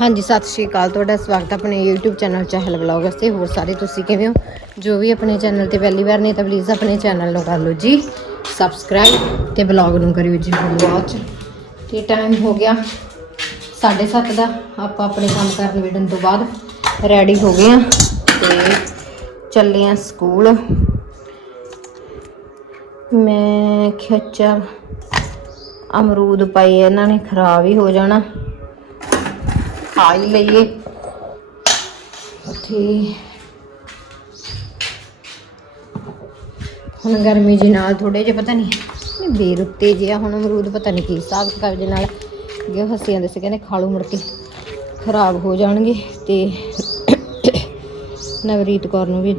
ਹਾਂਜੀ, ਸਤਿ ਸ਼੍ਰੀ ਅਕਾਲ। ਤੁਹਾਡਾ ਸਵਾਗਤ ਹੈ ਆਪਣੇ YouTube ਚੈਨਲ ਚਹਿਲ ਵਲੌਗਸ ਤੇ। ਹੋਰ ਸਾਰੇ ਤੁਸੀਂ ਕਿਵੇਂ ਹੋ? ਜੋ ਵੀ ਆਪਣੇ ਚੈਨਲ ਤੇ ਪਹਿਲੀ ਵਾਰ ਨੇ ਤਾਂ ਪਲੀਜ਼ ਆਪਣੇ ਚੈਨਲ ਨੂੰ ਕਰ ਲਓ ਜੀ। ਸਬਸਕ੍ਰਾਈਬ ਤੇ ਵਲੌਗ ਨੂੰ ਕਰਿਓ ਜੀ ਫੁੱਲ ਵਾਚ ਤੇ ਟਾਈਮ ਹੋ ਗਿਆ 7:30 ਦਾ। ਆਪਾਂ ਆਪਣੇ ਕੰਮ ਕਰਨ ਵਿੜਨ ਤੋਂ ਬਾਅਦ ਰੈਡੀ ਹੋ ਗਏ ਆ ਤੇ ਚੱਲੇ ਆ ਸਕੂਲ ਮੈਂ ਖਿੱਚਾ ਅਮਰੂਦ ਪਏ ਇਹਨਾਂ ਨੇ ਖਰਾਬ ਹੀ ਹੋ ਜਾਣਾ। ਖਾ ਹੀ ਲਈਏ। ਤੇ ਹੁਣ ਗਰਮੀ ਜੀ ਨਾਲ ਥੋੜੇ ਜਿਹਾ ਪਤਾ ਨਹੀਂ ਨਹੀਂ ਬੇਰ ਜਿਹਾ ਹੁਣ ਅਮਰੂਦ ਪਤਾ ਨਹੀਂ ਕੀ ਹਿਸਾਬ ਕਿਤਾਬ ਦੇ ਨਾਲ ਅੱਗੇ ਹੱਸੀ ਜਾਂਦੇ ਸੀ ਕਹਿੰਦੇ ਖਾ ਲਓ ਮੁੜ ਕੇ, ਖਰਾਬ ਹੋ ਜਾਣਗੇ ਤੇ ਨਵਰੀਤ ਕੌਰ ਨੂੰ ਵੀ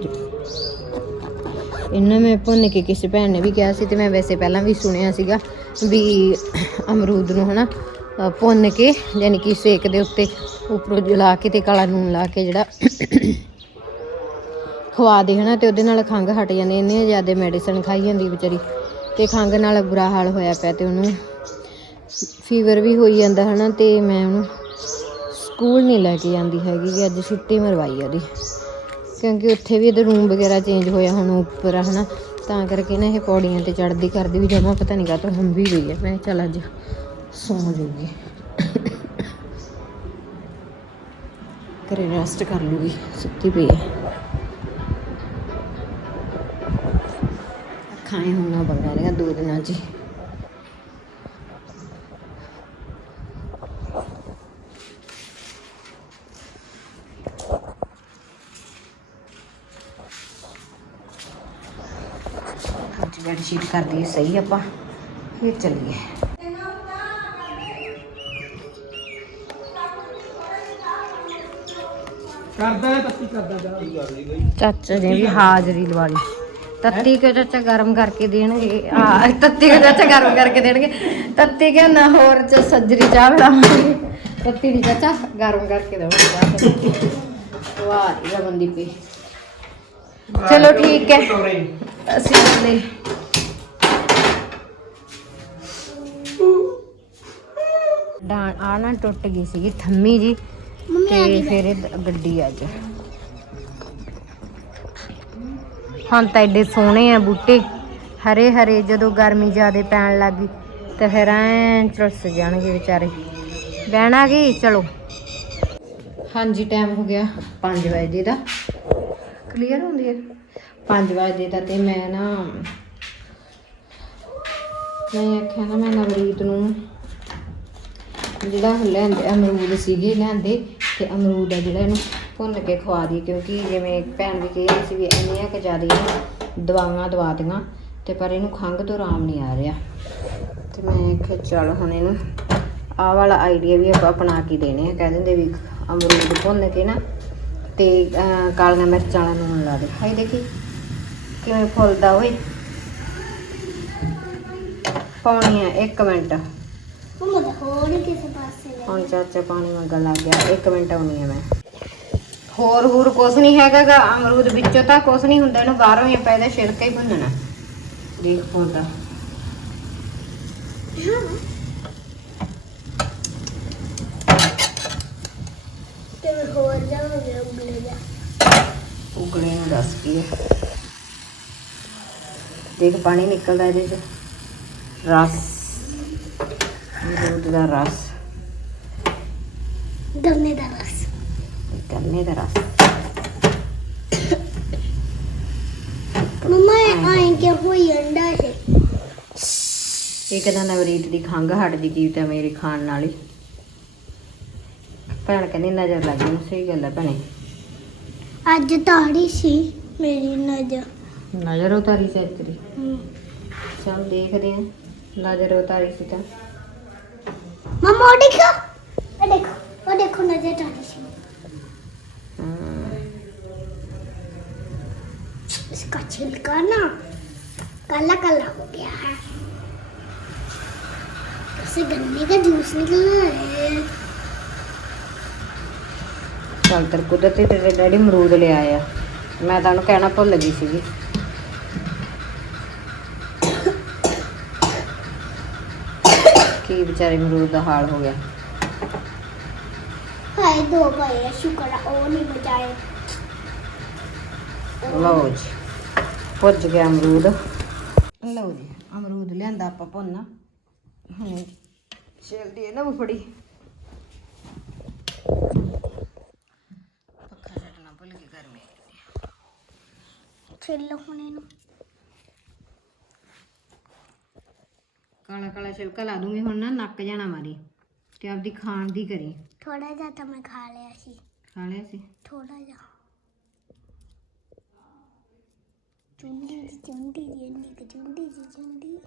ਇਹਨਾਂ ਮੈਂ ਭੁੰਨ ਕੇ ਕਿਸੇ ਭੈਣ ਨੇ ਵੀ ਕਿਹਾ ਸੀ ਤੇ ਮੈਂ ਵੈਸੇ ਪਹਿਲਾਂ ਵੀ ਸੁਣਿਆ ਸੀਗਾ ਵੀ ਅਮਰੂਦ ਨੂੰ ਹਨਾ ਭੁੰਨ ਕੇ ਯਾਨੀ ਕਿ ਸੇਕ ਦੇ ਉੱਤੇ ਉੱਪਰੋਂ ਜਲਾ ਕੇ ਤੇ ਕਾਲਾ ਨੂਨ ਲਾ ਕੇ ਜਿਹੜਾ ਖਵਾ ਦੇ, ਹਨਾ, ਤੇ ਉਹਦੇ ਨਾਲ ਖੰਘ ਹਟ ਜਾਂਦੀ ਇੰਨੀ ਜ਼ਿਆਦਾ ਮੈਡੀਸਨ ਖਾਈ ਜਾਂਦੀ ਵਿਚਾਰੀ। ਤੇ ਖੰਘ ਨਾਲ ਬੁਰਾ ਹਾਲ ਹੋਇਆ ਪਿਆ ਤੇ ਉਹਨੂੰ ਫੀਵਰ ਵੀ ਹੋਈ ਜਾਂਦਾ, ਹਨਾ, ਤੇ ਮੈਂ ਉਹਨੂੰ ਸਕੂਲ ਨਹੀਂ ਲੈ ਕੇ ਜਾਂਦੀ ਹੈਗੀ ਕਿ ਅੱਜ ਛੁੱਟੀ ਮਰਵਾਈ ਉਹਦੀ। ਕਿਉਂਕਿ ਉੱਥੇ ਵੀ ਇਹਦਾ ਰੂਮ ਵਗੈਰਾ ਚੇਂਜ ਹੋਇਆ ਹੁਣ ਉੱਪਰ ਆ ਹਨਾ, ਤਾਂ ਕਰਕੇ ਨਾ ਇਹ ਪੌੜੀਆਂ ਤੇ ਚੜਦੀ ਕਰਦੀ ਵੀ ਜਮਾ ਪਤਾ ਨਹੀਂ ਕਾਹਤੋਂ ਹੰਭੀ ਗਈ ਹੈ ਮੈਂ ਚੱਲ ਅੱਜ ਸੌਂ ਜੂਗੀ ਘਰੇ ਰੈਸਟ ਕਰ ਲੂਗੀ ਸੁੱਤੀ ਪਈ ਹੈ ਅੱਖਾਂ ਹੀ ਹੋਣਾ ਬੰਗਾ ਰਹੀਆਂ ਦੋ ਦਿਨਾਂ 'ਚ ਹੀ। ਅੱਜ ਬੈਡ ਸ਼ੀਟ ਕਰ ਦਈਏ ਸਹੀ ਕਰਦਾ ਹੈ, ਤੱਤੀ ਕਰਦਾ ਜਾ ਚਾਚਾ ਨੇ ਵੀ ਹਾਜ਼ਰੀ ਲਵਾ ਲਈ। ਤੱਤੀ ਕਿਉਂ ਚਾਚਾ ਗਰਮ ਕਰਕੇ ਦੇਣਗੇ? ਆ, ਤੱਤੀ ਕਿਉਂ ਚਾਚਾ ਗਰਮ ਕਰਕੇ ਦੇਣਗੇ? ਤੱਤੀ ਕਿਉਂ ਨਾ, ਹੋਰ ਚ ਸੱਜਰੀ ਚਾਹ ਬਣਾਵਾਂਗੇ। ਤੱਤੀ ਦੀ ਚਾਚਾ ਗਰਮ ਕਰਕੇ ਦੇਵਾਂਗੇ ਚਾਹ ਵਾਹ ਇਹ ਬੰਦੀ ਪਈ ਚਲੋ ਠੀਕ ਹੈ। ਅਸੀਂ ਚੱਲੇ ਡਾਂ ਆ ਨਾ ਟੁੱਟ ਗਈ ਸੀਗੀ, ਥੰਮੀ ਜੀ। ਤੇ ਫਿਰ ਇਹ ਗੱਡੀ ਅੱਜ ਹੁਣ ਤਾਂ ਐਡੇ ਸੋਹਣੇ ਆ ਬੂਟੇ। ਹਰੇ ਹਰੇ ਜਦੋਂ ਗਰਮੀ ਜ਼ਿਆਦੇ ਪੈਣ ਲੱਗੀ ਤੇ ਫਿਰ ਐਂ ਝੁਲਸ ਜਾਣਗੇ ਵਿਚਾਰੇ। ਬਹਿਣਾ ਕੀ? ਚਲੋ। ਹਾਂਜੀ ਟਾਈਮ ਹੋ ਗਿਆ 5 ਵਜੇ ਦਾ। ਕਲੀਅਰ ਹੁੰਦੀ ਹੈ? 5 ਵਜੇ ਦਾ ਤੇ ਮੈਂ ਨਾ ਮੈਂ ਆਖਿਆ ਨਾ ਮੈਂ ਨਵਰੀਤ ਨੂੰ ਜਿਹੜਾ ਲੈਂਦੇ ਅਮਰੂਦ ਸੀਗੇ ਲੈਂਦੇ ਤੇ ਅਮਰੂਦ ਆ ਜਿਹੜਾ ਇਹਨੂੰ ਭੁੰਨ ਕੇ ਖਵਾ ਦੀ ਕਿਉਂਕਿ ਜਿਵੇਂ ਭੈਣ ਵੀ ਕਹੀ ਸੀ ਵੀ ਇੰਨੀਆਂ ਕਿ ਜ਼ਿਆਦਾ ਦਵਾਈਆਂ ਦਵਾ ਦੀਆਂ ਤੇ ਪਰ ਇਹਨੂੰ ਖੰਘ ਤੋਂ ਆਰਾਮ ਨਹੀਂ ਆ ਰਿਹਾ। ਤੇ ਮੈਂ ਕਿਹਾ ਚੱਲ ਹੁਣ ਇਹਨੂੰ ਆਹ ਵਾਲਾ ਆਈਡੀਆ ਵੀ ਆਪਾਂ ਅਪਣਾ ਕੇ ਦੇਣੇ ਆ ਕਹਿ ਦਿੰਦੇ ਵੀ ਅਮਰੂਦ ਭੁੰਨ ਕੇ ਨਾ ਤੇ ਅਹ, ਕਾਲੀਆਂ ਮਿਰਚਾਂ ਵਾਲਾ ਨੂਨ ਲਾ ਦੇ। ਹਾਈ ਦੇਖੀ ਕਿਵੇਂ ਫੁੱਲਦਾ ਓਏ। ਪਾਉਣੀ ਆ 1 ਮਿੰਟ। ਮਮਾ ਦਾ ਹੋਰ ਕਿਸੇ ਪਾਸੇ ਲੈ ਹੁਣ ਚਾਚਾ ਪਾਣੀ ਮੰਗਣ ਲੱਗ ਗਿਆ। 1 ਮਿੰਟ ਆਉਣੀ ਆ ਮੈਂ। ਹੋਰ ਹੋਰ ਕੁਛ ਨਹੀਂ ਹੈਗਾਗਾ। ਅਮਰੂਦ ਵਿੱਚੋਂ ਤਾਂ ਕੁਛ ਨਹੀਂ ਹੁੰਦਾ। ਇਹਨੂੰ ਬਾਹਰੋਂ ਹੀ ਆਪਾਂ ਇਹਦਾ ਛਿਲਕਾ ਹੀ ਭੁੰਨਣਾ। ਦੇਖ ਪੌਦਾ ਤੇ। ਹੋਰ ਜਾਵਾਂਗੇ ਉਂਗਲੇ ਜਾ। ਉਗਲੇ ਨੂੰ ਦੱਸ ਕੀ ਹੈ ਦੇਖ ਪਾਣੀ ਨਿਕਲਦਾ ਇਹਦੇ ਚ। ਰਸ। ਮਮਾ ਆਏ ਕਿ ਹੋਈ ਅੰਡਾ ਹੈ ਨਵਰੀਤ ਦੀ ਤਾਂ ਮੇਰੀ ਖਾਣ ਨਾਲ ਹੀ। ਭੈਣ ਕਹਿੰਦੀ ਨਜ਼ਰ ਲੱਗ ਗਈ ਸਹੀ ਗੱਲ ਹੈ ਭੈਣੇ। ਅੱਜ ਤਾੜੀ ਸੀ ਮੇਰੀ ਨਜ਼ਰ। ਨਜ਼ਰ ਉਤਾਰੀ ਸੀ ਤੇਰੀ। ਹਮ। ਚਲ ਦੇਖਦੇ ਹਾਂ ਨਜ਼ਰ ਉਤਾਰੀ ਸੀ ਤਾਂ। ਮਮਾ ਉਹ ਦੇਖੋ ਉਹ ਦੇਖੋ ਉਹ ਦੇਖੋ ਨਜ਼ਰ ਤਾੜੀ ਸੀ ਹਮ, इसका छिलका ना काला काला हो गया है उसे गन्ने का जूस निकलना है ਚੱਲ ਤੇਰੇ ਕੁਦਰਤੀ ਤੇਰੇ ਡੈਡੀ ਅਮਰੂਦ ਲਿਆ ਆ ਮੈਂ ਤਾਂ ਉਹਨੂੰ ਕਹਿਣਾ ਭੁੱਲ ਗਈ ਸੀਗੀ ਕੀ ਵਿਚਾਰੇ ਅਮਰੂਦ ਦਾ ਹਾਲ ਹੋ ਗਿਆ? ਹਾਏ ਦੋ ਪਏ ਆ, ਸ਼ੁਕਰ ਆ ਉਹ ਨਹੀਂ ਬਚਾਏ। ਲਓ ਜੀ ਭੁੱਜ ਗਿਆ ਅਮਰੂਦ। ਲਓ ਜੀ ਅਮਰੂਦ ਲਿਆਂਦਾ ਆਪਾਂ ਭੁੰਨ। ਹੁਣ ਛੇਲਦੀ ਹੈ ਨਾ ਫੜੀ ਪੱਖਾ ਛੱਡਣਾ ਭੁੱਲ ਗਈ ਗਰਮੀ। ਛਿੱਲ ਹੁਣ ਇਹਨੂੰ। ਕਾਲਾ ਕਾਲਾ ਛਿਲਕਾ ਲਾ ਦੂੰਗੀ ਹੁਣ ਨਾ ਨੱਕ ਜਾਣਾ ਮਾਰੀ ਤੇ ਆਪਦੀ ਖਾਣ ਦੀ ਕਰੀ। ਥੋੜਾ ਜਿਹਾ ਤਾਂ ਮੈਂ ਖਾ ਲਿਆ ਸੀ। ਖਾ ਲਿਆ ਸੀ? ਥੋੜਾ ਜਿਹਾ। ਚੁੰਡੀ ਜੀ ਚੁੰਡੀ ਜੀ ਇੰਨੀ ਕੁ ਚੁੰਡੀ ਜੀ ਚੁੰਡੀ।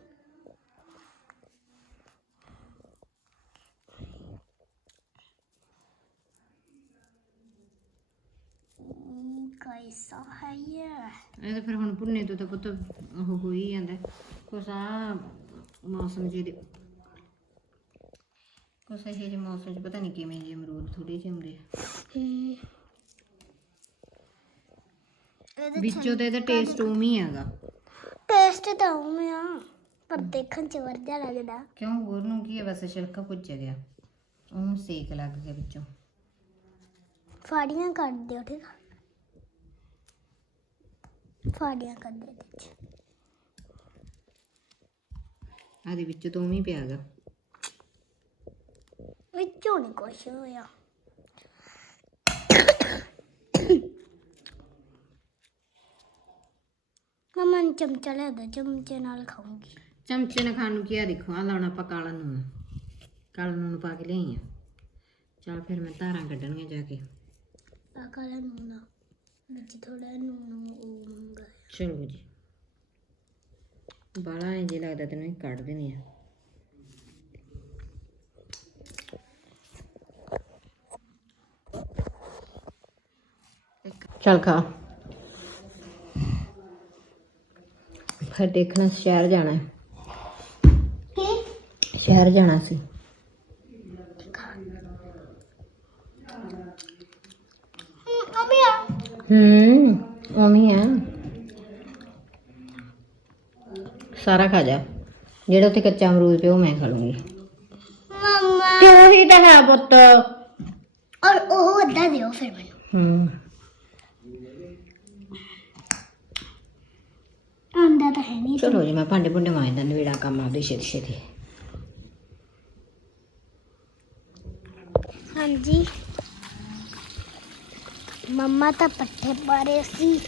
ਕੈਸਾ ਹੈ। ਇਹ ਇਹ ਤਾਂ ਫਿਰ ਹੁਣ ਭੁੰਨੇ ਤੋਂ ਤਾਂ ਪੁੱਤ ਉਹ ਹੀ ਜਾਂਦਾ। ਕੁਛ ਆ ਮੌਸਮ ਜੀ ਦੇ ਕੁਛ ਇਹ ਜਿਹੇ ਮੌਸਮ 'ਚ ਪਤਾ ਨਹੀਂ ਕਿਵੇਂ ਜੀ ਅਮਰੂਦ ਥੋੜੇ ਜਿਹੇ ਹੁੰਦੇ ਆ। ਇਹਦੇ ਵਿੱਚੋਂ ਤਾਂ ਇਹਦਾ ਟੇਸਟ ਹੀ ਹੈਗਾ। ਟੇਸਟ ਤਾਂ ਉਵੇਂ ਆ ਪਰ ਦੇਖਣ ਚ ਵਧੀਆ ਲੱਗਦਾ। ਕਿਉਂ ਹੋਰ ਨੂੰ ਕੀ ਹੈ ਬਸ ਛਿਲਕਾ ਪੁੱਜ ਗਿਆ। ਉਹਨੂੰ ਸੇਕ ਲੱਗ ਗਿਆ ਵਿੱਚੋਂ। ਫਾੜੀਆਂ ਕੱਢ ਦਿਓ ਠੀਕ ਆ? ਫਾੜੀਆਂ ਕੱਢ ਦੇ ਇਹਦੇ ਚ। ਆਦੇ ਵਿੱਚ ਤੋਂ ਉਵੇਂ ਹੀ ਪਿਆ ਗਾ। ਵਿੱਚੋਂ ਨਹੀਂ ਕੁਛ ਹੋਇਆ। ਮਮਾ ਨੂੰ ਚਮਚਾ ਲਿਆ ਦੋ ਚਮਚੇ ਨਾਲ ਖਾਉਂਗੀ ਚਮਚੇ ਨਾਲ ਖਾਣ ਨੂੰ ਕੀ ਆ ਦੇਖੋ ਆ ਲਾਉਣਾ ਆਪਾਂ ਕਾਲਾ ਨੂਣ ਕਾਲਾ ਨੂਣ ਪਾ ਕੇ ਲਿਆਈ ਆ। ਚਲ ਫਿਰ ਮੈਂ ਧਾਰਾਂ ਕੱਢਣੀਆਂ ਜਾ ਕੇ। ਆ ਕਾਲਾ ਆ। ਵਿੱਚ ਥੋੜਾ ਨੂਨ ਉਹ ਮੰਗਾ ਚਲੋ ਜੀ। ਬਾਲਾ ਇੰਜ ਲੱਗਦਾ ਤੈਨੂੰ ਕੱਢ ਦੇਣੀ ਆ ਚਲ ਖਾ। ਫਿਰ ਦੇਖਣਾ ਸ਼ਹਿਰ ਜਾਣਾ ਹੈ। ਕੀ? ਸ਼ਹਿਰ ਜਾਣਾ ਸੀ। ਹੂੰ ਉਵੇਂ ਆ। ਸਾਰਾ ਖਾ ਜਾ। ਜਿਹੜਾ ਉੱਥੇ ਕੱਚਾ ਅਮਰੂਦ ਪਿਆ ਉਹ ਮੈਂ ਖਾ ਲੂੰਗੀ। ਮਮਾ। ਤੇ ਉਹੀ ਤਾਂ ਹੈ ਪੁੱਤ? ਔਰ ਉਹ ਅੱਧਾ ਦਿਓ ਫਿਰ ਮੈਨੂੰ। ਹੂੰ। ਆਂਦਾ ਤਾਂ ਹੈ ਨਹੀਂ। ਚਲੋ ਜੀ ਮੈਂ ਭਾਂਡੇ ਭੁੰਡੇ ਮਾਂਜਦਾ ਨਵੇੜਾ ਕੰਮ ਆਪਦੇ ਛੇਤੀ ਛੇਤੀ। ਹਾਂਜੀ। ਮੰਮਾ ਤਾਂ ਪੱਠੇ ਪਾ ਰਹੇ ਸੀ।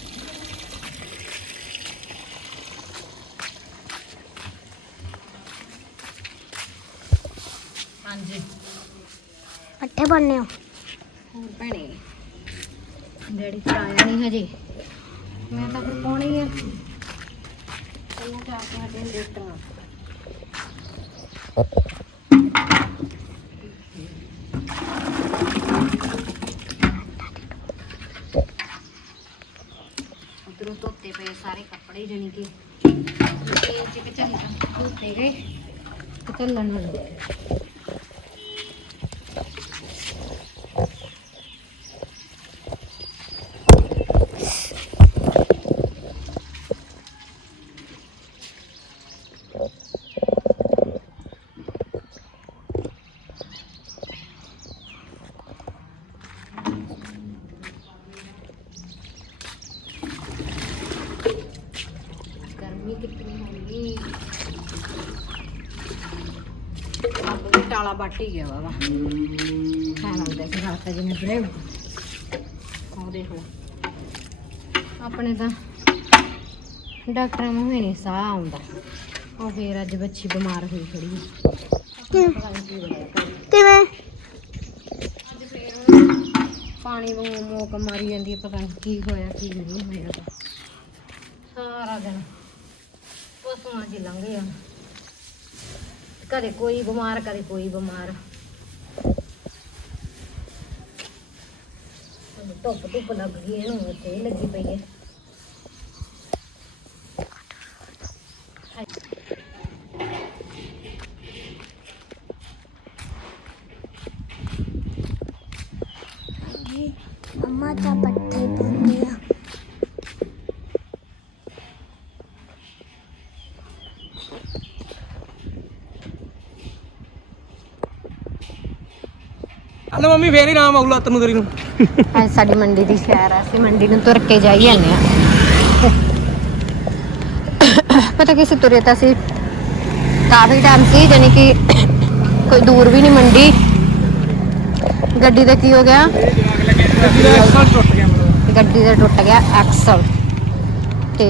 ਹਾਂਜੀ। ਪਾਣੇ ਹੋ ਹੋਰ ਭੈਣੇ ਡੈਡੀ ਤਾਂ ਆਇਆ ਨਹੀਂ ਹਜੇ। ਮੈਂ ਤਾਂ ਫਿਰ ਪਾਉਣੀ ਆ। ਪਹਿਲਾਂ ਚਾਹ ਕੇ ਹਟੇ ਲੇਟਾਂ। ਉਧਰੋਂ ਧੋਤੇ ਪਏ ਸਾਰੇ ਕੱਪੜੇ ਜਣੀ ਕਿ ਤੇਲ ਚ ਕਚਲ ਧੋਤੇ ਗਏ। ਗਰਮੀ ਕਿੰਨੀ ਹੋਣੀ ਹੀ ਗਿਆ ਬਾਬਾ ਖਾਣ ਲੱਗਦਾ ਸੀ ਰਾਤ ਜਿਵੇਂ ਬਰੇ ਉਹ ਦੇਖ ਆਪਣੇ ਤਾਂ ਡਾਕਟਰਾਂ ਨੂੰ ਵੀ ਨਹੀਂ ਸਾਹ ਆਉਂਦਾ। ਉਹ ਫੇਰ ਅੱਜ ਬੱਚੀ ਬਿਮਾਰ ਹੋਈ ਖੜੀ ਹੈ। ਕਿਵੇਂ? ਅੱਜ ਫੇਰ ਪਾਣੀ ਵਾਂਗੂ ਮੋਕ ਮਾਰੀ ਜਾਂਦੀ ਹੈ ਪਤਾ ਨਹੀਂ ਕੀ ਹੋਇਆ ਕੀ ਨਹੀਂ ਹੋਇਆ। ਸਾਰਾ ਦਿਨ ਪਸ਼ੂਆਂ 'ਚ ਹੀ ਲੰਘ ਗਿਆ। ਕਦੇ ਕੋਈ ਬਿਮਾਰ ਕਦੇ ਕੋਈ ਬਿਮਾਰ। ਧੁੱਪ ਧੁੱਪ ਲੱਗ ਗਈ ਇਹਨੂੰ ਉੱਥੇ ਲੱਗੀ ਪਈ ਹੈ ਜੀ ਮੰਮਾ ਤਾਂ ਪੱਠੇ ਪਾਉਂਦੇ ਆ ਹਲੋ ਮੰਮੀ ਫੇਰ ਹੀ ਨਾਮ ਆਉ ਲੱਤ ਨੂੰ ਤੇਰੀ ਨੂੰ। ਅੱਜ ਸਾਡੀ ਮੰਡੀ ਦੀ ਸ਼ਹਿਰ ਆ ਅਸੀਂ ਮੰਡੀ ਨੂੰ ਤੁਰ ਕੇ ਜਾਈ ਜਾਂਦੇ ਆ। ਪਤਾ ਕਿਸੇ ਤੁਰੇ ਤਾਂ ਸੀ ਕਾਫੀ ਟਾਈਮ ਸੀ ਜਾਨੀ ਕਿ ਕੋਈ ਦੂਰ ਵੀ ਨਹੀਂ ਮੰਡੀ। ਗੱਡੀ ਦਾ ਕੀ ਹੋ ਗਿਆ? ਗੱਡੀ ਦਾ ਟੁੱਟ ਗਿਆ ਐਕਸਲ। ਤੇ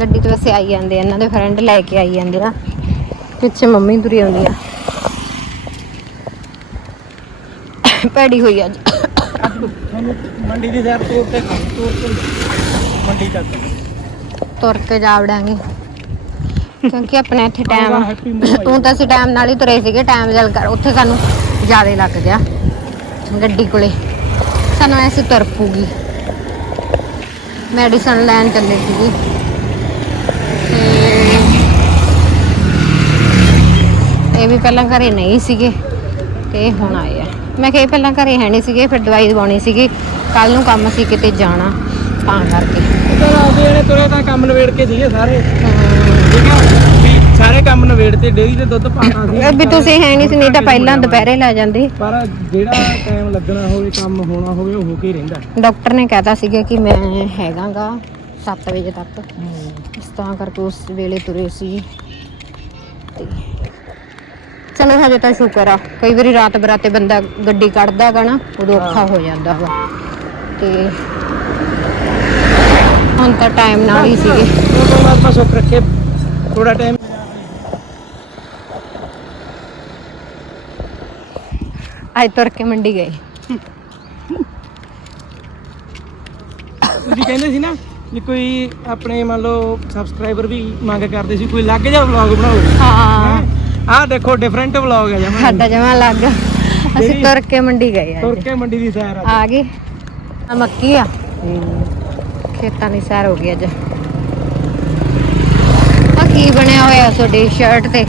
ਗੱਡੀ ਤੇ ਵੈਸੇ ਆਈ ਜਾਂਦੇ ਇਹਨਾਂ ਦੇ ਫਰੈਂਡ ਲੈ ਕੇ ਆਈ ਜਾਂਦੇ ਆ। ਪਿੱਛੇ ਮੰਮੀ ਤੁਰੀ ਆਉਂਦੀ ਆ। ਭੈੜੀ ਹੋਈ ਅੱਜ ਅੱਜ ਤੁਹਾਨੂੰ ਮੰਡੀ ਦੀ ਸੈਰ ਤੋਰ ਤੇ ਤੋਰ ਕੇ ਮੰਡੀ ਤੱਕ ਤੁਰ ਕੇ ਜਾ ਵੜਾਂਗੇ। ਕਿਉਂਕਿ ਆਪਣੇ ਇੱਥੇ ਟਾਈਮ। ਤੂੰ ਤਾਂ ਅਸੀਂ ਟਾਈਮ ਨਾਲ ਹੀ ਤੁਰੇ ਸੀਗੇ ਟਾਈਮ ਜਲ ਕਰ। ਉੱਥੇ ਸਾਨੂੰ ਜ਼ਿਆਦਾ ਲੱਗ ਗਿਆ ਗੱਡੀ ਕੋਲੇ। ਸਾਨੂੰ ਐਸੇ ਤੁਰ ਪੂਗੀ ਮੈਡੀਸਨ ਲੈਣ ਚੱਲੇ ਸੀਗੀ। ਤੇ ਇਹ ਵੀ ਪਹਿਲਾਂ ਘਰੇ ਨਹੀਂ ਸੀਗੇ ਤੇ ਹੁਣ ਆਏ ਮੈਂ ਕਿਹਾ ਪਹਿਲਾਂ ਘਰੇ ਹੈ ਨਹੀਂ ਸੀਗੇ ਫਿਰ ਦਵਾਈ ਦਵਾਉਣੀ ਸੀਗੀ। ਕੱਲ ਨੂੰ ਕੰਮ ਸੀ ਕਿਤੇ ਜਾਣਾ ਤਾਂ ਕਰਕੇ। ਉਧਰ ਆਉਂਦੇ ਜਿਹੜੇ ਤੁਰੇ ਤਾਂ ਕੰਮ ਨਵੇੜ ਕੇ ਸੀਗੇ ਸਾਰੇ। ਠੀਕ ਵੀ ਸਾਰੇ ਕੰਮ ਨਵੇੜ ਤੇ ਡੇਰੀ ਤੇ ਦੁੱਧ ਪਾਣਾ ਸੀ। ਵੀ ਤੁਸੀਂ ਹੈ ਨਹੀਂ ਸੀ ਨਹੀਂ ਤਾਂ ਪਹਿਲਾਂ ਦੁਪਹਿਰੇ ਲੈ ਜਾਂਦੇ। ਪਰ ਜਿਹੜਾ ਟਾਈਮ ਲੱਗਣਾ ਹੋਵੇ ਕੰਮ ਹੋਣਾ ਹੋਵੇ ਉਹ ਹੋ ਕੇ ਹੀ ਰਹਿੰਦਾ। ਡਾਕਟਰ ਨੇ ਕਹਿਤਾ ਸੀਗਾ ਕਿ ਮੈਂ ਹੈਗਾਗਾ 7 ਵਜੇ ਤੱਕ। ਇਸ ਤਾਂ ਕਰਕੇ ਉਸ ਵੇਲੇ ਤੁਰੇ ਸੀ। ਤੇ ਚਲੋ ਹਜੇ ਤਾਂ ਸ਼ੁਕਰ ਆ। ਕਈ ਵਾਰੀ ਰਾਤ ਬਰਾਤੇ ਬੰਦਾ ਗੱਡੀ ਕੱਢਦਾ ਗਾ ਨਾ ਉਦੋਂ ਔਖਾ ਹੋ। ਜਾਂਦਾ ਵਾ। ਤੇ ਹੁਣ ਤਾਂ ਟਾਈਮ ਨਾਲ ਹੀ ਸੀਗੇ। ਉਹ ਪਰਮਾਤਮਾ ਸੁੱਖ ਰੱਖੇ ਥੋੜਾ ਟਾਈਮ ਅੱਜ ਤੁਰ ਕੇ ਮੰਡੀ ਗਏ। ਤੁਸੀਂ ਕਹਿੰਦੇ ਸੀ ਨਾ ਵੀ ਕੋਈ ਆਪਣੇ ਮੰਨ ਲਓ ਸਬਸਕ੍ਰਾਈਬਰ ਵੀ ਮੰਗ ਕਰਦੇ ਸੀ ਕੋਈ ਲੱਗ ਜਾ ਵਲੌਗ ਬਣਾਓ ਹਾਂ? ਆਹ ਦੇਖੋ ਡਿਫਰੈਂਟ ਵਲੌਗ ਹੈ ਜਮਾ। ਸਾਡਾ ਜਮਾ ਲੱਗ ਅਸੀਂ ਤੁਰ ਕੇ ਮੰਡੀ ਗਏ ਤੁਰ ਅੱਜ। ਕੇ ਮੰਡੀ ਦੀ ਸੈਰ ਆ। ਆ ਗਏ ਆ ਮੱਕੀ ਆ। ਖੇਤਾਂ ਦੀ ਸੈਰ ਹੋ ਗਈ ਅੱਜ। ਆ ਕੀ ਬਣਿਆ ਹੋਇਆ ਤੁਹਾਡੀ ਸ਼ਰਟ ਤੇ?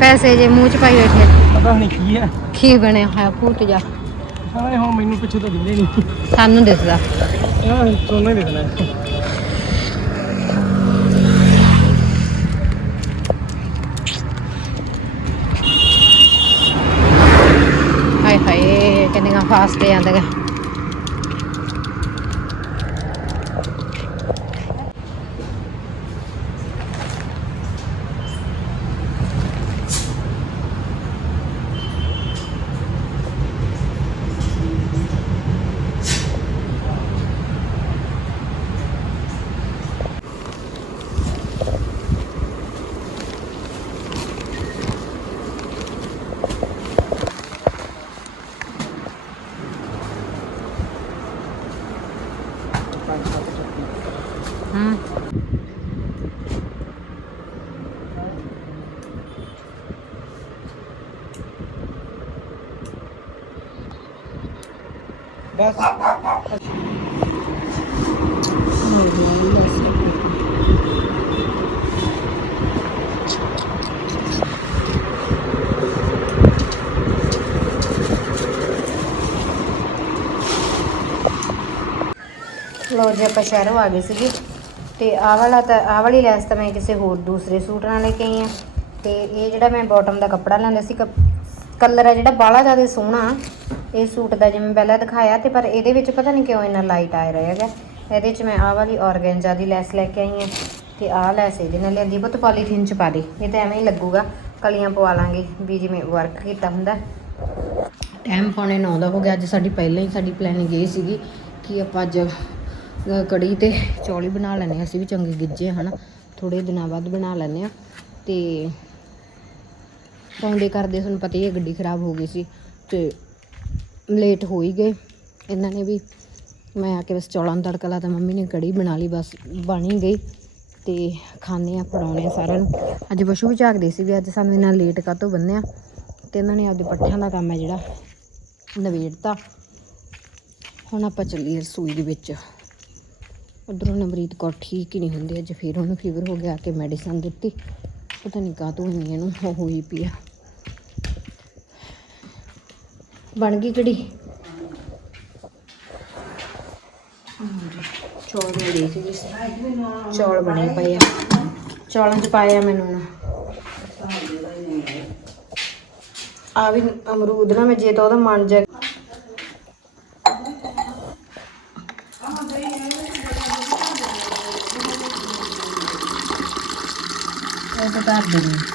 ਪੈਸੇ ਜੇ ਮੂੰਹ ਚ ਪਾਈ ਬੈਠੇ। ਪਤਾ ਨਹੀਂ ਕੀ ਹੈ ਕੀ ਬਣਿਆ ਹੋਇਆ ਭੂਤ ਜਾ ਸਾਰੇ ਹੋ ਮੈਨੂੰ ਪਿੱਛੇ ਤੋਂ ਦਿੰਦੇ ਨਹੀਂ। ਸਾਨੂੰ ਦਿਸਦਾ। ਸੋਨਾ ਹੀ ਦਿਖਣਾ ਹਾਏ ਹਾਏ ਕਿੰਨੀਆਂ ਬਸ। ਲੋ ਜੀ, ਆਪਾਂ ਸ਼ਹਿਰੋਂ ਆ ਗਏ ਸੀਗੇ। ਤੇ ਆਹ ਵਾਲਾ ਤਾਂ ਆਹ ਵਾਲੀ ਲੈਸ ਤਾਂ ਮੈਂ ਕਿਸੇ ਹੋਰ ਦੂਸਰੇ ਸੂਟ ਨਾਲ ਲੈ ਕੇ ਆਈ ਆ ਤੇ ਇਹ ਜਿਹੜਾ ਮੈਂ ਬਾਟਮ ਦਾ ਕੱਪੜਾ ਲੈਂਦਾ ਸੀ ਕਲਰ ਆ ਜਿਹੜਾ ਬਾਹਲਾ ਜ਼ਿਆਦਾ ਸੋਹਣਾ। ਇਹ ਸੂਟ ਦਾ ਜਿਵੇਂ ਪਹਿਲਾਂ ਦਿਖਾਇਆ ਤੇ ਪਰ ਇਹਦੇ ਵਿੱਚ ਪਤਾ ਨਹੀਂ ਕਿਉਂ ਇੰਨਾ ਲਾਈਟ ਆ ਰਿਹਾ ਹੈਗਾ ਇਹਦੇ 'ਚ ਮੈਂ ਆਹ ਵਾਲੀ ਔਰਗੈਂਜਾ ਦੀ ਲੈਸ ਲੈ ਕੇ ਆਈ ਹਾਂ ਤੇ ਆਹ ਲੈਸ ਇਹਦੇ ਨਾਲ ਲਿਆਂਦੀ ਬਹੁਤ ਪੋਲੀਥੀਨ 'ਚ ਪਾ ਦੇ, ਇਹ ਤਾਂ ਐਵੇਂ ਹੀ ਲੱਗੂਗਾ। ਕਲੀਆਂ ਪਵਾ ਲਾਂਗੇ ਵੀ ਜਿਵੇਂ ਵਰਕ ਕੀਤਾ ਹੁੰਦਾ। ਟਾਈਮ ਪੌਣੇ 9 ਦਾ ਹੋ ਗਿਆ, ਅੱਜ ਸਾਡੀ ਪਹਿਲਾਂ ਹੀ ਸਾਡੀ ਪਲੈਨਿੰਗ ਇਹ ਸੀਗੀ ਕਿ ਆਪਾਂ ਅੱਜ ਕੜੀ ਤੇ ਚੌਲੀ ਬਣਾ ਲੈਣੇ ਅਸੀਂ ਵੀ ਚੰਗੇ ਗਿੱਜੇ ਹਨ? ਥੋੜੇ ਦਿਨਾਂ ਬਾਅਦ ਬਣਾ ਲੈਣੇ ਆ ਤੇ ਪਾਉਂਦੇ ਕਰਦੇ ਤੁਹਾਨੂੰ ਪਤਾ ਹੀ ਹੈ ਗੱਡੀ ਖਰਾਬ ਹੋ ਗਈ ਸੀ। ਤੇ ਲੇਟ ਹੋ ਹੀ ਗਏ। ਇਹਨਾਂ ਨੇ ਵੀ ਮੈਂ ਆ ਕੇ ਬਸ ਚੌਲਾਂ ਨੂੰ ਤੜਕਾ ਲਾਤਾ। ਮੰਮੀ ਨੇ ਕੜੀ ਬਣਾ ਲਈ, ਬਸ ਬਣ ਹੀ ਗਈ ਤੇ ਖਾਣੇ ਆ ਫੜਾਉਣੇ ਆ ਸਾਰਿਆਂ ਨੂੰ। ਅੱਜ ਪਸ਼ੂ ਵੀ ਝਾਕਦੇ ਸੀ ਵੀ ਅੱਜ ਸਾਨੂੰ ਇਹਨਾਂ ਲੇਟ ਕਾਹਤੋਂ ਬੰਨਿਆ? ਤੇ ਇਹਨਾਂ ਨੇ ਆਪਦੇ ਪੱਠਿਆਂ ਦਾ ਕੰਮ ਹੈ ਜਿਹੜਾ, ਨਵੇੜਤਾ। ਹੁਣ ਆਪਾਂ ਚੱਲੀਏ ਰਸੋਈ ਦੇ ਵਿੱਚ। ਉਧਰੋਂ ਨਵਰੀਤ ਕੌਰ ਠੀਕ ਹੀ ਨਹੀਂ ਹੁੰਦੀ, ਅੱਜ ਫਿਰ ਉਹਨੂੰ ਫੀਵਰ ਹੋ ਗਿਆ ਕਿ ਮੈਡੀਸਨ ਦਿੱਤੀ। ਪਤਾ ਨਹੀਂ ਕਾਹਤੋਂ ਇੰਨੀ ਇਹਨੂੰ ਉਹ ਹੋਈ ਪਈ ਆ। ਬਣ ਗਈ ਕੜੀ। ਚੌਲ ਬਣੇ ਸੀ ਪਏ ਆ। ਚੌਲਾਂ 'ਚ ਪਾਇਆ ਮੈਨੂੰ ਨਾ। ਆ ਵੀ ਅਮਰੂਦ ਨਾ ਮੈਂ ਜੇ ਤਾਂ ਉਹਦਾ ਮਨ ਜਾ ਉਹ ਤਾਂ ਕਰ ਦਿੰਦੀ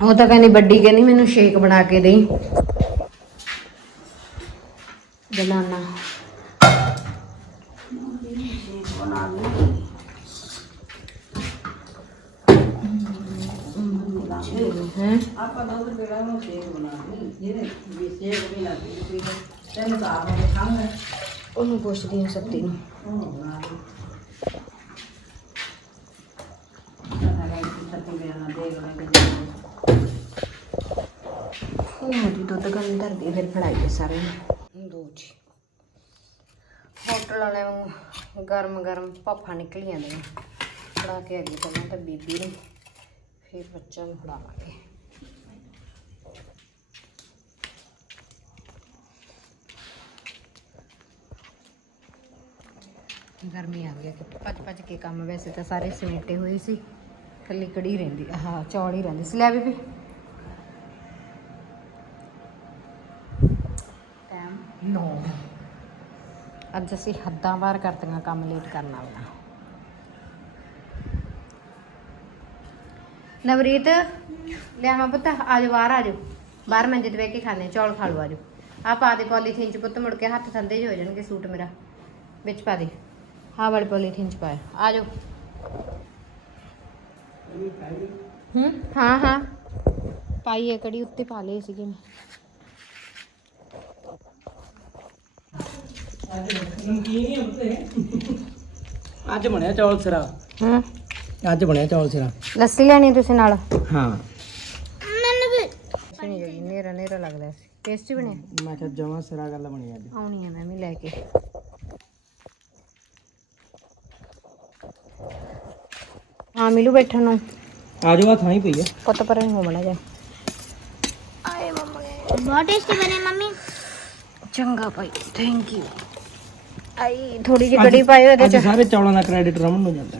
ਉਹ ਤਾਂ ਕਹਿੰਦੀ ਵੱਡੀ ਕਹਿੰਦੀ ਮੈਨੂੰ ਸ਼ੇਕ ਬਣਾ ਕੇ ਦੇਈ। ਬਨਾਨਾ ਹੈ? ਆਪਾਂ ਦੁੱਧ ਪੀਣਾ ਉਹਨੂੰ ਸ਼ੇਕ ਬਣਾ ਲਈ ਜਿਹਦੇ ਵੀ ਸ਼ੇਕ ਵੀ ਲੱਗੀ ਪੀ ਤੈਨੂੰ ਤਾਂ ਆਪ ਨੂੰ ਖਾਂਗਾ ਉਹਨੂੰ ਪੁੱਛਦੀ ਹਾਂ ਸੱਤੀ ਨੂੰ। ਉਹਨੂੰ ਬਣਾ ਪਤਾ ਕਿ ਸੱਤੀ ਦੇਖ ਲਾਂਗੇ ਉਹ ਮੇਰੀ ਧਰਦੀ ਫਿਰ ਫੜਾਈਏ ਸਾਰੇ ਨੂੰ। ਦੋ ਜੀ। ਹੋਟਲ ਵਾਲੇ ਨੂੰ ਗਰਮ ਗਰਮ ਭਾਫਾਂ ਨਿਕਲ ਜਾਂਦੀਆਂ ਫੜਾ ਕੇ ਅੱਗੇ ਪਹਿਲਾਂ ਤਾਂ ਬੀਬੀ ਨੂੰ, ਫਿਰ ਬੱਚਿਆਂ ਨੂੰ ਫੜਾਵਾਂਗੇ। ਗਰਮੀ ਆ ਗਈ ਕਿ ਭੱਜ ਭੱਜ ਕੇ ਕੰਮ, ਵੈਸੇ ਤਾਂ ਸਾਰੇ ਸਮੇਟੇ ਹੋਏ ਸੀ। ਕੱਲੀ ਕੜੀ ਰਹਿੰਦੀ, ਆਹ ਚੌਲ ਹੀ ਰਹਿੰਦੀ ਸੀ। ਲੈ ਬੀਬੀ। 9 ਅੱਜ ਅਸੀਂ ਹੱਦਾਂ ਬਾਹਰ ਕਰਤੀਆਂ ਕੰਮ ਲੇਟ ਕਰਨ ਵਾਲਾ ਨਵਰੀਤ ਲੈ ਆਵਾਂ ਪੁੱਤ ਆ ਜਾ ਬਾਹਰ ਆ ਜਾ ਬਾਹਰ ਮੰਜੇ ਤੇ ਬਹਿ ਕੇ ਖਾਣੇ ਚੌਲ ਖਾ ਲਓ ਆ ਜਾ ਆ ਪਾ ਦੇ ਪੋਲੀਥੀਨ ਚ ਪੁੱਤ ਮੁੜ ਕੇ ਹੱਥ ਠੰਡੇ ਜਿਹੇ ਹੋ ਜਾਣਗੇ ਸੂਟ ਮੇਰਾ। ਵਿੱਚ ਪਾ ਦੇ। ਹਾਂ ਵਾਲੇ ਪੋਲੀਥੀਨ ਚ ਪਾਇਆ। ਆ ਜਾ ਹੂੰ? ਹਾਂ ਹਾਂ। ਪਾਈ ਹੈ ਕੜੀ ਉੱਤੇ ਪਾ ਲਏ ਸੀਗੇ ਮੈਂ। ਅੱਜ ਬਣਿਆ ਚੌਲ ਸਿਰਾ। ਹਾਂ। ਅੱਜ ਬਣਿਆ ਚੌਲ ਸਿਰਾ। ਲੱਸੀ ਲੈਣੀ ਤੁਸੀਂ ਨਾਲ? ਹਾਂ। ਮੈਨੂੰ ਵੀ। ਸੁਣੀ ਜੀ ਨੇਰਾ ਨੇਰਾ ਲੱਗਦਾ ਸੀ। ਟੇਸਟੀ ਬਣਿਆ? ਮੈਂ ਕਿਹਾ ਜਮਾ ਸਿਰਾ ਗੱਲ ਬਣੀ ਅੱਜ। ਆਉਣੀ ਆ ਮੈਂ ਵੀ ਲੈ ਕੇ। ਹਾਂ ਮਿਲੂ ਬੈਠਣ ਨੂੰ। ਆ ਜਾਓ ਆ ਥਾਂ ਹੀ ਪਈ ਆ। ਪੁੱਤ ਪਰੇ ਨੂੰ ਹੋਮਣਾ ਜਾ ਬਹੁਤ ਟੇਸਟੀ ਬਣੇ ਮੰਮੀ। ਚੰਗਾ ਭਾਈ ਥੈਂਕ ਯੂ ਆਈ ਥੋੜੀ ਜਿਹੀ ਕੜੀ ਪਾਈ ਉਹਦੇ ਅੱਜ ਚ। ਸਾਰੇ ਚੌਲਾਂ ਦਾ ਕ੍ਰੈਡਿਟ ਰਮਨ ਨੂੰ ਜਾਂਦਾ।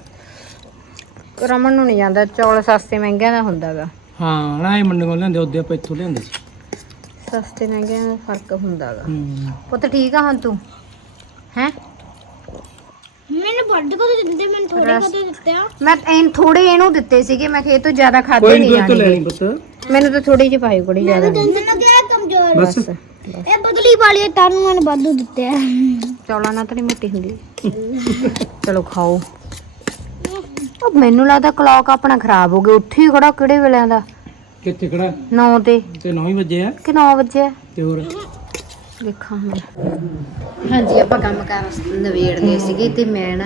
ਰਮਨ ਨੂੰ ਨਹੀਂ ਜਾਂਦਾ ਚੌਲ ਸਸਤੇ ਮਹਿੰਗਿਆਂ ਦਾ ਹੁੰਦਾਗਾ। ਹਾਂ ਨਾ ਇਹ ਮੰਡੀ ਕੋਲ ਲਿਆਂਦੇ ਉਹਦੇ ਆਪਾਂ ਇੱਥੋਂ ਲਿਆਂਦੇ ਸੀ। ਸਸਤੇ ਮਹਿੰਗਿਆਂ ਦਾ ਫ਼ਰਕ ਹੁੰਦਾਗਾ। ਹੂੰ। ਪੁੱਤ ਠੀਕ ਆ ਹੁਣ ਤੂੰ? ਹੈ? ਮੈਨੂੰ ਵੱਡ ਕੋ ਦਿੰਦੇ ਮੈਨੂੰ ਥੋੜੇ ਕੋ ਦਿੱਤੇ ਆ? ਮੈਂ ਥੋੜੇ ਇਹਨੂੰ ਦਿੱਤੇ ਸੀਗੇ ਮੈਂ ਕਿ ਇਹ ਤੋਂ ਜ਼ਿਆਦਾ ਖਾਦੇ ਕੋਈ ਨਹੀਂ ਨਹੀਂ ਤੋਂ ਜਾਣਗੇ ਲੈਣੀ ਪੁੱਤ। ਮੈਨੂੰ ਤਾਂ ਥੋੜੀ ਜਿਹੀ ਪਾਈ ਕੁੜੀ ਜ਼ਿਆਦਾ ਨਹੀਂ। ਮੈਨੂੰ ਕਿਹਾ ਕਮਜ਼ੋਰ ਬਸ। ਬਸ। ਇਹ ਬਦਲੀ ਵਾਲੀ ਤਾਨੂੰ ਮੈਨੂੰ ਵਾਧੂ ਦਿੱਤੇ ਆ। ਚੌਲਾਂ ਨਾਲ ਤਾਂ ਨਹੀਂ ਮਿੱਟੀ ਹੁੰਦੀ। ਚਲੋ ਖਾਓ। ਉਹ ਮੈਨੂੰ ਲੱਗਦਾ ਕਲੌਕ ਆਪਣਾ ਖਰਾਬ ਹੋ ਗਿਆ। ਉੱਥੇ ਹੀ ਖੜਾ ਕਿਹੜੇ ਵੇਲਿਆਂ ਦਾ? ਕਿੱਥੇ ਖੜਾ? 9 ਤੇ। ਤੇ 9 ਵਜੇ ਆ? ਕਿ 9 ਵਜੇ ਆ? ਤੇ ਹੋਰ? ਦੇਖਾਂ ਹਾਂਜੀ ਆਪਾਂ ਕੰਮ ਕਰ ਨਵੇੜ ਲਏ ਸੀਗੇ ਤੇ ਮੈਂ ਨਾ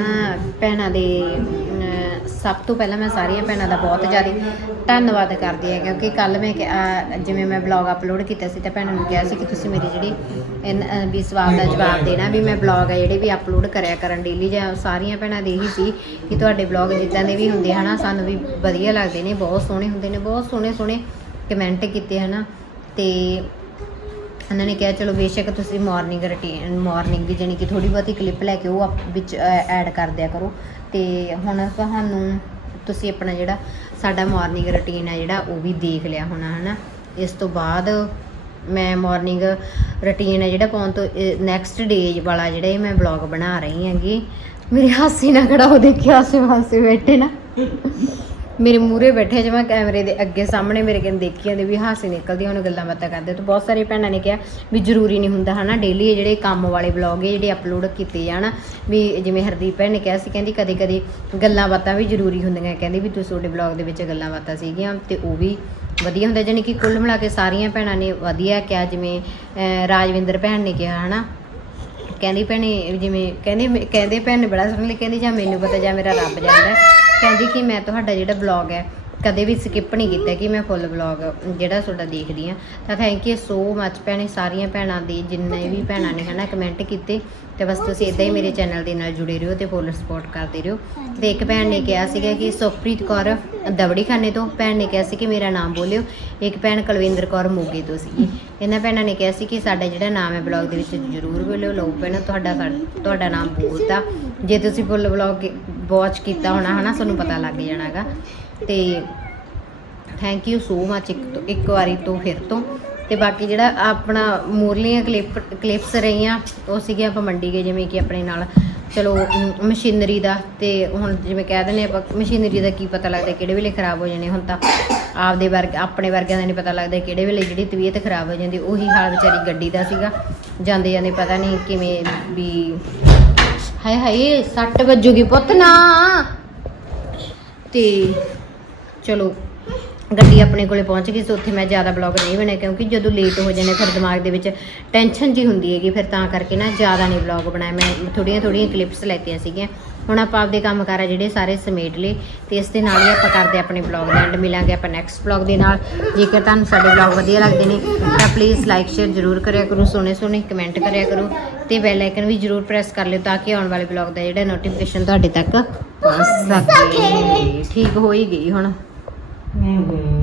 ਭੈਣਾਂ ਦੇ ਸਭ ਤੋਂ ਪਹਿਲਾਂ ਮੈਂ ਸਾਰੀਆਂ ਭੈਣਾਂ ਦਾ ਬਹੁਤ ਜ਼ਿਆਦਾ ਧੰਨਵਾਦ ਕਰਦੀ ਹਾਂ ਕਿਉਂਕਿ ਕੱਲ ਮੈਂ ਕਿ- ਜਿਵੇਂ ਮੈਂ ਬਲੌਗ ਅਪਲੋਡ ਕੀਤਾ ਸੀ ਤਾਂ ਭੈਣਾਂ ਨੂੰ ਕਿਹਾ ਸੀ ਕਿ ਤੁਸੀਂ ਮੇਰੀ ਜਿਹੜੀ ਇਨ- ਅਹ, ਵੀ ਸਵਾਲ ਦਾ ਜਵਾਬ ਦੇਣਾ ਵੀ ਮੈਂ ਬਲੌਗ ਆ ਜਿਹੜੇ ਵੀ ਅਪਲੋਡ ਕਰਿਆ ਕਰਨ ਡੇਲੀ ਜਾਂ ਸਾਰੀਆਂ ਭੈਣਾਂ ਦੇ ਇਹੀ ਸੀ ਕਿ ਤੁਹਾਡੇ ਬਲੌਗ ਜਿੱਦਾਂ ਦੇ ਵੀ ਹੁੰਦੇ ਹਨਾ ਸਾਨੂੰ ਵੀ ਵਧੀਆ ਲੱਗਦੇ ਨੇ ਬਹੁਤ ਸੋਹਣੇ ਹੁੰਦੇ ਨੇ ਬਹੁਤ ਸੋਹਣੇ ਸੋਹਣੇ ਕਮੈਂਟ ਕੀਤੇ ਹਨਾ। ਤੇ ਉਹਨਾਂ ਨੇ ਕਿਹਾ ਚਲੋ ਬੇਸ਼ੱਕ ਤੁਸੀਂ ਮਾਰਨਿੰਗ ਰੁਟੀਨ ਮਾਰਨਿੰਗ ਦੀ ਜਾਣੀ ਕਿ ਥੋੜੀ ਬਹੁਤੀ ਕਲਿੱਪ ਲੈ ਕੇ ਉਹ ਆਪ- ਵਿੱਚ ਐਡ ਕਰ ਦਿਆ ਕਰੋ। ਤੇ ਹੁਣ ਤੁਹਾਨੂੰ ਤੁਸੀਂ ਆਪਣਾ ਜਿਹੜਾ ਸਾਡਾ ਮਾਰਨਿੰਗ ਰੁਟੀਨ ਹੈ ਜਿਹੜਾ ਉਹ ਵੀ ਦੇਖ ਲਿਆ ਹੋਣਾ, ਹਨਾ? ਇਸ ਤੋਂ ਬਾਅਦ ਮੈਂ ਮਾਰਨਿੰਗ ਰੁਟੀਨ ਹੈ ਜਿਹੜਾ ਪਾਉਣ ਤੋਂ ਨੈਕਸਟ ਡੇ ਵਾਲਾ ਜਿਹੜਾ ਇਹ ਮੈਂ ਵਲੌਗ ਬਣਾ ਰਹੀ ਹੈਗੀ। ਮੇਰੇ ਹਾਸੀ ਨਾ ਖੜਾ ਹੋ ਦੇਖਿਆ ਆਸੇ ਪਾਸੇ ਬੈਠੇ ਨਾ। ਮੇਰੇ ਮੂਹਰੇ ਬੈਠੇ ਜਿਵੇਂ ਕੈਮਰੇ ਦੇ ਅੱਗੇ ਸਾਹਮਣੇ ਮੇਰੇ ਕਿਨ ਦੇਖੀ ਜਾਂਦੇ ਵੀ ਹਾਸੀ ਨਿਕਲਦੀ ਉਹਨੂੰ ਗੱਲਾਂ ਬਾਤਾਂ ਕਰਦੇ। ਤੇ ਬਹੁਤ ਸਾਰੇ ਭੈਣਾਂ ਨੇ ਕਿਹਾ ਵੀ ਜ਼ਰੂਰੀ ਨਹੀਂ ਹੁੰਦਾ, ਹਨਾ? ਡੇਲੀ ਜਿਹੜੇ ਕੰਮ ਵਾਲੇ ਵਲੌਗ ਹੈ ਜਿਹੜੇ ਅਪਲੋਡ ਕੀਤੇ ਜਾਣ, ਵੀ ਜਿਵੇਂ ਹਰਦੀਪ ਭੈਣ ਨੇ ਕਿਹਾ ਸੀ, ਕਹਿੰਦੀ ਕਦੇ ਕਦੇ ਗੱਲਾਂ ਬਾਤਾਂ ਵੀ ਜ਼ਰੂਰੀ ਹੁੰਦੀਆਂ। ਕਹਿੰਦੀ ਵੀ ਤੁਸੀਂ ਤੁਹਾਡੇ ਵਲੌਗ ਦੇ ਵਿੱਚ ਗੱਲਾਂ ਬਾਤਾਂ ਸੀਗੀਆਂ ਤੇ ਉਹ ਵੀ ਵਧੀਆ ਹੁੰਦਾ। ਜਾਣੀ ਕਿ ਕੁੱਲ ਮਿਲਾ ਕੇ ਸਾਰੀਆਂ ਭੈਣਾਂ ਨੇ ਵਧੀਆ ਕਿਹਾ, ਜਿਵੇਂ ਰਾਜਵਿੰਦਰ ਭੈਣ ਨੇ ਕਿਹਾ, ਹਨਾ? ਕਹਿੰਦੀ ਭੈਣੇ, ਜਿਵੇਂ, ਕਹਿੰਦੀ ਮੇ- ਕਹਿੰਦੇ ਭੈਣ ਨੇ ਬੜਾ ਸੁਣ ਲਈ ਕਹਿੰਦੀ ਜਾਂ ਮੈਨੂੰ ਪਤਾ ਜਾਂ ਮੇਰਾ ਰੱਬ ਜਾਣਦਾ। ਕਹਿੰਦੀ ਕਿ ਮੈਂ ਤੁਹਾਡਾ ਜਿਹੜਾ ਬਲੌਗ ਹੈ ਕਦੇ ਵੀ ਸਕਿਪ ਨਹੀਂ ਕੀਤਾ ਕਿ ਮੈਂ ਫੁੱਲ ਬਲੌਗ ਜਿਹੜਾ ਤੁਹਾਡਾ ਦੇਖਦੀ ਆ ਤਾਂ ਥੈਂਕ ਯੂ ਸੋ ਮੱਚ ਭੈਣੇ ਸਾਰੀਆਂ ਭੈਣਾਂ ਦੀ ਜਿੰਨੇ ਵੀ ਭੈਣਾਂ ਨੇ ਹਨਾ ਕਮੈਂਟ ਕੀਤੇ ਤੇ ਬਸ ਤੁਸੀਂ ਇਦਾਂ ਹੀ ਮੇਰੇ ਚੈਨਲ ਦੇ ਨਾਲ ਜੁੜੇ ਰਹੋ ਤੇ ਫੁੱਲ ਸਪੋਰਟ ਕਰਦੇ ਰਹੋ। ਤੇ ਇੱਕ ਭੈਣ ਨੇ ਕਿਹਾ ਸੀਗਾ ਕਿ ਸੁਖਪ੍ਰੀਤ ਕੌਰ ਦਵੜੀ ਖਾਨੇ ਤੋਂ ਭੈਣ ਨੇ ਕਿਹਾ ਸੀ ਕਿ ਮੇਰਾ ਨਾਮ ਬੋਲਿਓ ਇੱਕ ਭੈਣ ਕੁਲਵਿੰਦਰ ਕੌਰ ਮੋਗੇ ਤੋਂ ਸੀਗੀ। ਇਹਨਾਂ ਭੈਣਾਂ ਨੇ ਕਿਹਾ ਸੀ ਕਿ ਸਾਡਾ ਜਿਹੜਾ ਨਾਮ ਹੈ ਬਲੌਗ ਦੇ ਵਿੱਚ ਜਰੂਰ ਬੋਲਿਓ ਲਓ ਭੈਣ ਤੁਹਾਡਾ ਤੁਹਾਡਾ ਨਾਮ ਬੋਲਤਾ। ਜੇ ਤੁਸੀਂ ਫੁੱਲ ਬਲੌਗ ਵਾਚ ਕੀਤਾ ਹੋਣਾ ਹਨਾ ਤੁਹਾਨੂੰ ਪਤਾ ਲੱਗ ਜਾਣਾਗਾ ਤੇ ਥੈਂਕ ਯੂ ਸੋ ਮੱਚ ਇੱਕ ਤੋਂ ਇੱਕ ਵਾਰੀ ਤੋਂ ਫਿਰ ਤੋਂ। ਤੇ ਬਾਕੀ ਜਿਹੜਾ ਆਪਣਾ ਮੂਰਲੀਆਂ ਕਲਿੱਪ ਕਲਿੱਪਸ ਰਹੀਆਂ, ਉਹ ਸੀਗੇ ਆਪਾਂ ਮੰਡੀ ਗਏ, ਜਿਵੇਂ ਕਿ ਆਪਣੇ ਨਾਲ। ਚਲੋ ਮਸ਼ੀਨਰੀ ਦਾ ਤੇ ਹੁਣ ਜਿਵੇਂ ਕਹਿ ਦਿੰਦੇ ਆਪਾਂ, ਮਸ਼ੀਨਰੀ ਦਾ ਕੀ ਪਤਾ ਲੱਗਦਾ, ਕਿਹੜੇ ਵੇਲੇ ਖਰਾਬ ਹੋ ਜਾਣੇ ਹੁਣ ਤਾਂ। ਆਪਦੇ ਵਰਗ ਆਪਣੇ ਵਰਗਿਆਂ ਦਾ ਨਹੀਂ ਪਤਾ ਲੱਗਦਾ, ਕਿਹੜੇ ਵੇਲੇ ਜਿਹੜੀ ਤਬੀਅਤ ਖਰਾਬ ਹੋ ਜਾਂਦੀ, ਉਹੀ ਹਾਲ ਵਿਚਾਰੀ ਗੱਡੀ ਦਾ ਸੀਗਾ। ਜਾਂਦੇ ਜਾਂਦੇ ਪਤਾ ਨਹੀਂ ਕਿਵੇਂ ਵੀ ਹਾਏ ਹਾਏ, ਸੱਟ ਵੱਜੂਗੀ ਪੁੱਤ ਨਾ। ਤੇ ਚਲੋ, ਗੱਡੀ ਆਪਣੇ ਕੋਲੇ ਪਹੁੰਚ ਗਈ ਸੋ, ਉੱਥੇ ਮੈਂ ਜ਼ਿਆਦਾ ਬਲੌਗ ਨਹੀਂ ਬਣਾਇਆ ਕਿਉਂਕਿ ਜਦੋਂ ਲੇਟ ਹੋ ਜਾਂਦੇ ਫਿਰ ਦਿਮਾਗ ਦੇ ਵਿੱਚ ਟੈਨਸ਼ਨ ਜੀ ਹੁੰਦੀ ਹੈਗੀ, ਫਿਰ ਤਾਂ ਕਰਕੇ ਨਾ ਜ਼ਿਆਦਾ ਨਹੀਂ ਬਲੌਗ ਬਣਾਇਆ ਮੈਂ ਥੋੜੀਆਂ ਥੋੜੀਆਂ ਕਲਿੱਪਸ ਲੈਤੀਆਂ ਸੀਗੀਆਂ। ਹੁਣ ਆਪਾਂ ਆਪਦੇ ਕੰਮ ਕਾਰ ਆ ਜਿਹੜੇ ਸਾਰੇ ਸਮੇਟ ਲਏ ਤੇ ਇਸ ਦੇ ਨਾਲ ਹੀ ਆਪਾਂ ਕਰਦੇ ਆਪਣੇ ਬਲੌਗ ਦਾ ਐਂਡ ਮਿਲਾਂਗੇ ਆਪਾਂ ਨੈਕਸਟ ਬਲੌਗ ਦੇ ਨਾਲ। ਜੇਕਰ ਤੁਹਾਨੂੰ ਸਾਡੇ ਬਲੌਗ ਵਧੀਆ ਲੱਗਦੇ ਨੇ ਤਾਂ ਪਲੀਜ਼ ਲਾਈਕ ਸ਼ੇਅਰ ਜ਼ਰੂਰ ਕਰਿਆ ਕਰੋ ਸੋਹਣੇ ਸੋਹਣੇ ਕਮੈਂਟ ਕਰਿਆ ਕਰੋ ਤੇ ਬੈਲ ਆਈਕਨ ਵੀ ਜ਼ਰੂਰ ਪ੍ਰੈਸ ਕਰ ਲਿਓ ਤਾਂ ਕਿ ਆਉਣ ਵਾਲੇ ਬਲੌਗ ਦਾ ਜਿਹੜਾ ਨੋਟੀਫਿਕੇਸ਼ਨ ਤੁਹਾਡੇ ਤੱਕ ਪਹੁੰਚ ਸਕੇ। ਠੀਕ ਹੋ ਹੀ ਗਈ ਹੁਣ। ਹੂੰ।